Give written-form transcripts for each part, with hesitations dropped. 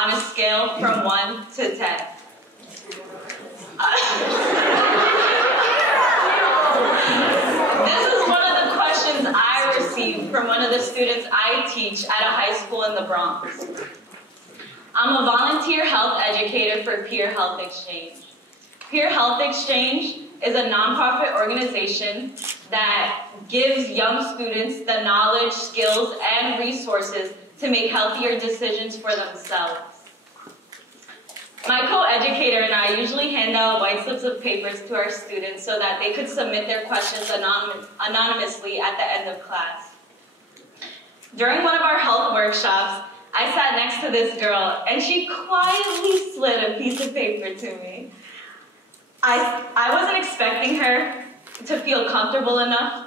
on a scale from 1 to 10? This is one of the questions I received from one of the students I teach at a high school in the Bronx. I'm a volunteer health educator for Peer Health Exchange. Peer Health Exchange is a nonprofit organization that gives young students the knowledge, skills, and resources to make healthier decisions for themselves. My co-educator and I usually hand out white slips of papers to our students so that they could submit their questions anonymously at the end of class. During one of our health workshops, I sat next to this girl, and she quietly slid a piece of paper to me. I wasn't expecting her to feel comfortable enough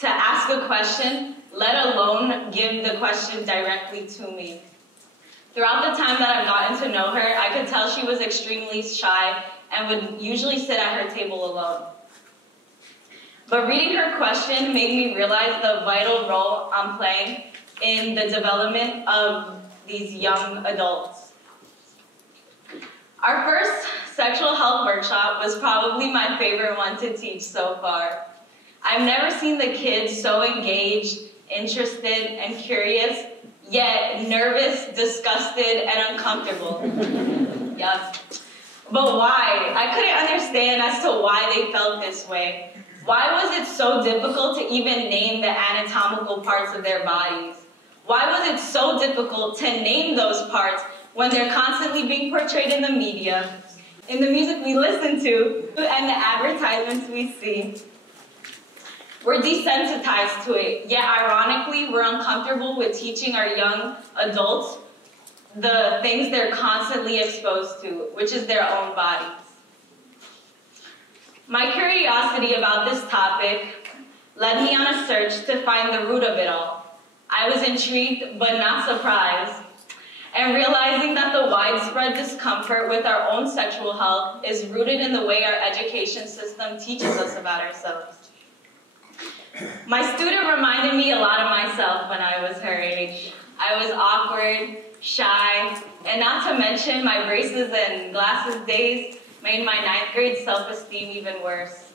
to ask a question, let alone give the question directly to me. Throughout the time that I've gotten to know her, I could tell she was extremely shy and would usually sit at her table alone. But reading her question made me realize the vital role I'm playing in the development of these young adults. Our first sexual health workshop was probably my favorite one to teach so far. I've never seen the kids so engaged, interested, and curious, yet nervous, disgusted, and uncomfortable. Yes. But why? I couldn't understand as to why they felt this way. Why was it so difficult to even name the anatomical parts of their bodies? Why was it so difficult to name those parts when they're constantly being portrayed in the media, in the music we listen to, and the advertisements we see? We're desensitized to it, yet ironically, we're uncomfortable with teaching our young adults the things they're constantly exposed to, which is their own bodies. My curiosity about this topic led me on a search to find the root of it all. I was intrigued, but not surprised, and realizing that the widespread discomfort with our own sexual health is rooted in the way our education system teaches us about ourselves. My student reminded me a lot of myself when I was her age. I was awkward, shy, and not to mention my braces and glasses days made my 9th grade self-esteem even worse.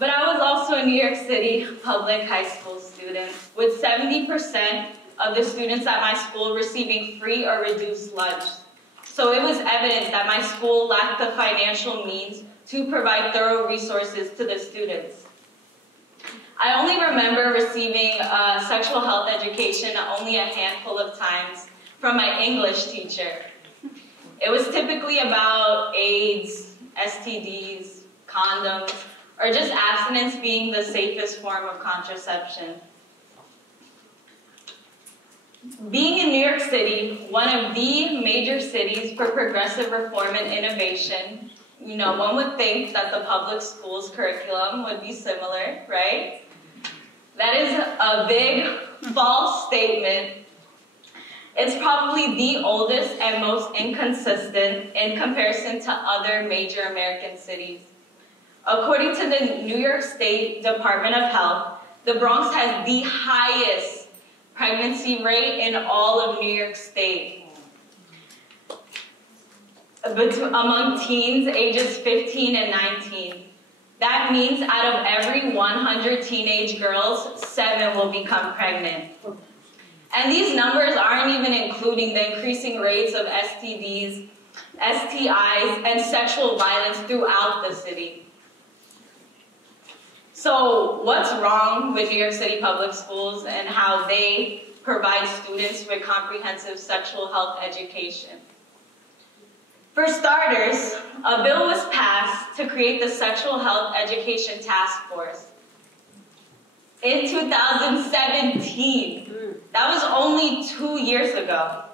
But I was also a New York City public high school student, with 70% of the students at my school receiving free or reduced lunch. So it was evident that my school lacked the financial means to provide thorough resources to the students. I only remember receiving sexual health education only a handful of times from my English teacher. It was typically about AIDS, STDs, condoms, or just abstinence being the safest form of contraception. Being in New York City, one of the major cities for progressive reform and innovation, one would think that the public schools curriculum would be similar, right? That is a big, false statement. It's probably the oldest and most inconsistent in comparison to other major American cities. According to the New York State Department of Health, the Bronx has the highest pregnancy rate in all of New York State. Among teens ages 15 and 19. That means out of every 100 teenage girls, 7 will become pregnant. And these numbers aren't even including the increasing rates of STDs, STIs, and sexual violence throughout the city. So what's wrong with New York City public schools and how they provide students with comprehensive sexual health education? For starters, a bill was passed to create the Sexual Health Education Task Force in 2017. That was only 2 years ago.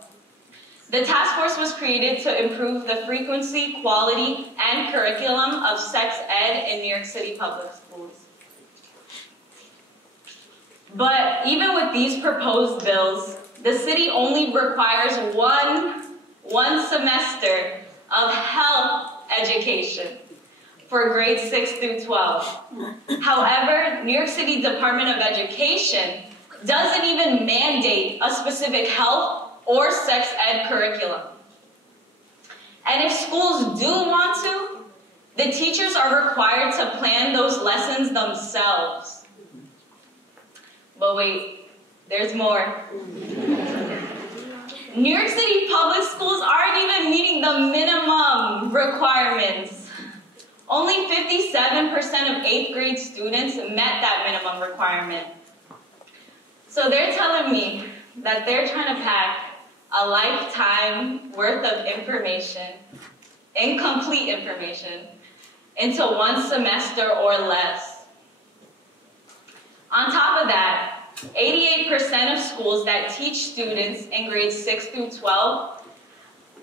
The task force was created to improve the frequency, quality, and curriculum of sex ed in New York City public schools. But even with these proposed bills, the city only requires one semester of health education for grades 6 through 12. However, New York City Department of Education doesn't even mandate a specific health or sex ed curriculum. And if schools do want to, the teachers are required to plan those lessons themselves. But wait, there's more. New York City public schools aren't even meeting the minimum requirements. Only 57% of 8th grade students met that minimum requirement. So they're telling me that they're trying to pack a lifetime worth of information, incomplete information, into one semester or less. On top of that, 88% of schools that teach students in grades 6 through 12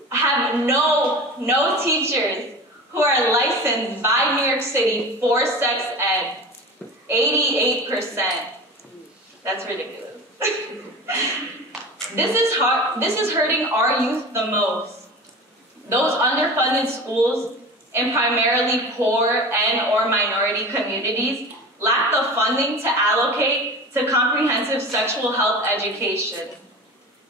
have no teachers who are licensed by New York City for sex ed. 88%. That's ridiculous. This is hurting our youth the most. Those underfunded schools in primarily poor and or minority communities lack the funding to allocate to comprehensive sexual health education.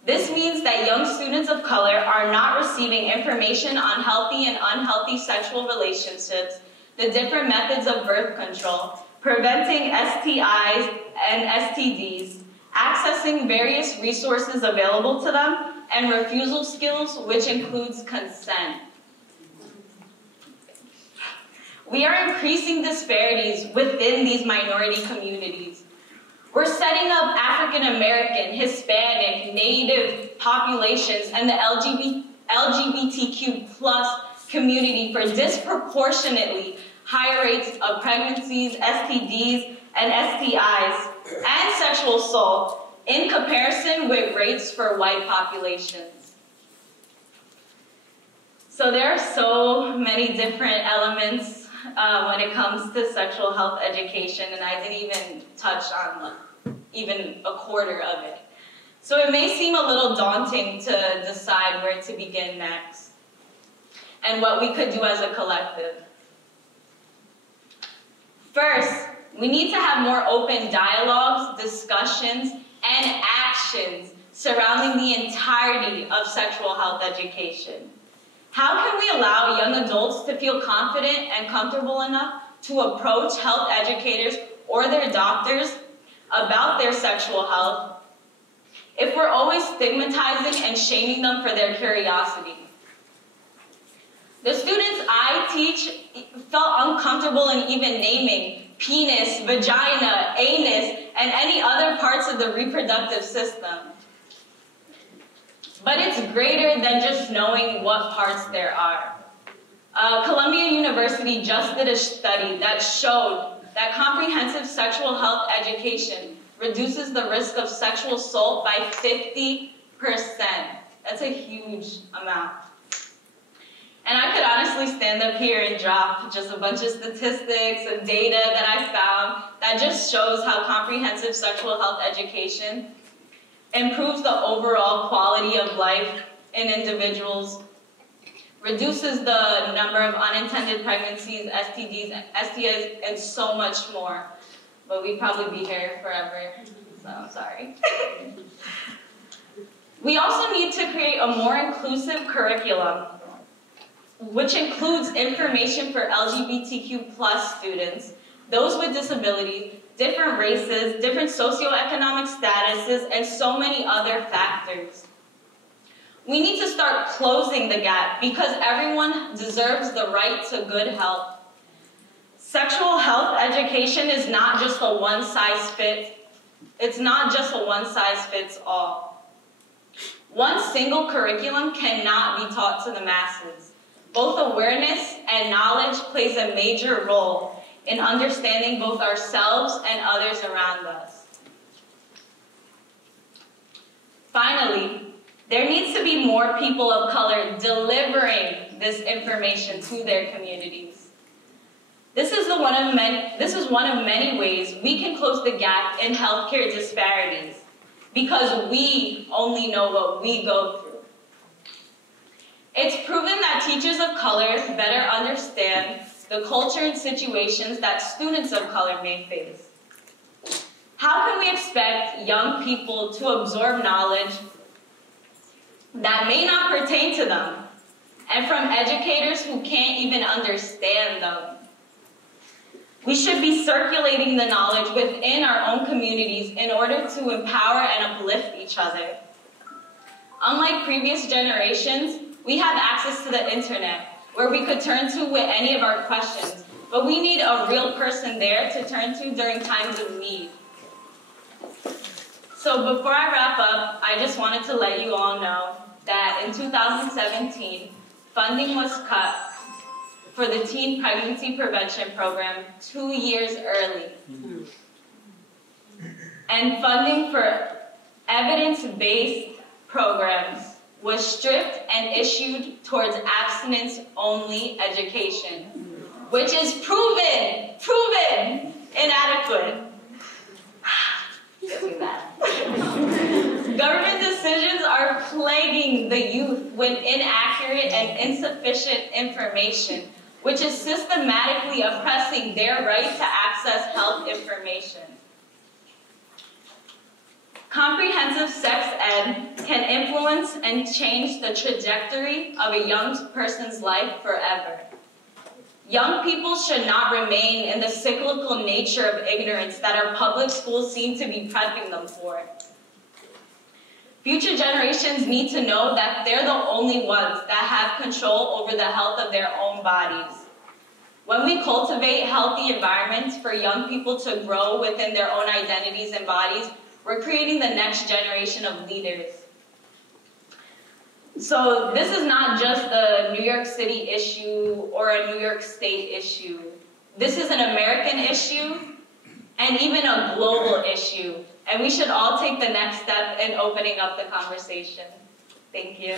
This means that young students of color are not receiving information on healthy and unhealthy sexual relationships, the different methods of birth control, preventing STIs and STDs, accessing various resources available to them, and refusal skills, which includes consent. We are increasing disparities within these minority communities. We're setting up African American, Hispanic, Native populations, and the LGBTQ plus community for disproportionately higher rates of pregnancies, STDs, and STIs, and sexual assault in comparison with rates for white populations. So there are so many different elements when it comes to sexual health education, and I didn't even touch on even a quarter of it. So it may seem a little daunting to decide where to begin next and what we could do as a collective. First, we need to have more open dialogues, discussions, and actions surrounding the entirety of sexual health education. How can we allow young adults to feel confident and comfortable enough to approach health educators or their doctors about their sexual health if we're always stigmatizing and shaming them for their curiosity? The students I teach felt uncomfortable in even naming penis, vagina, anus, and any other parts of the reproductive system. But it's greater than just knowing what parts there are. Columbia University just did a study that showed that comprehensive sexual health education reduces the risk of sexual assault by 50%. That's a huge amount. And I could honestly stand up here and drop just a bunch of statistics and data that I found that just shows how comprehensive sexual health education improves the overall quality of life in individuals, reduces the number of unintended pregnancies, STDs, STIs, and so much more. But we'd probably be here forever, so I'm sorry. We also need to create a more inclusive curriculum, which includes information for LGBTQ plus students, those with disabilities, different races, different socioeconomic statuses, and so many other factors. We need to start closing the gap because everyone deserves the right to good health. Sexual health education is not just a it's not just a one-size-fits-all. One single curriculum cannot be taught to the masses. Both awareness and knowledge plays a major role in understanding both ourselves and others around us. Finally, there needs to be more people of color delivering this information to their communities. This is one of many ways we can close the gap in healthcare disparities because we only know what we go through. It's proven that teachers of color better understand the culture and situations that students of color may face. How can we expect young people to absorb knowledge that may not pertain to them, and from educators who can't even understand them. We should be circulating the knowledge within our own communities in order to empower and uplift each other. Unlike previous generations, we have access to the internet, where we could turn to with any of our questions, but we need a real person there to turn to during times of need. So before I wrap up, I just wanted to let you all know that in 2017, funding was cut for the Teen Pregnancy Prevention Program 2 years early. And funding for evidence-based programs was stripped and issued towards abstinence-only education, which is proven inadequate. Government decisions are plaguing the youth with inaccurate and insufficient information, which is systematically oppressing their right to access health information. Comprehensive sex ed can influence and change the trajectory of a young person's life forever. Young people should not remain in the cyclical nature of ignorance that our public schools seem to be prepping them for. Future generations need to know that they're the only ones that have control over the health of their own bodies. When we cultivate healthy environments for young people to grow within their own identities and bodies, we're creating the next generation of leaders. So this is not just a New York City issue or a New York State issue. This is an American issue and even a global issue. And we should all take the next step in opening up the conversation. Thank you.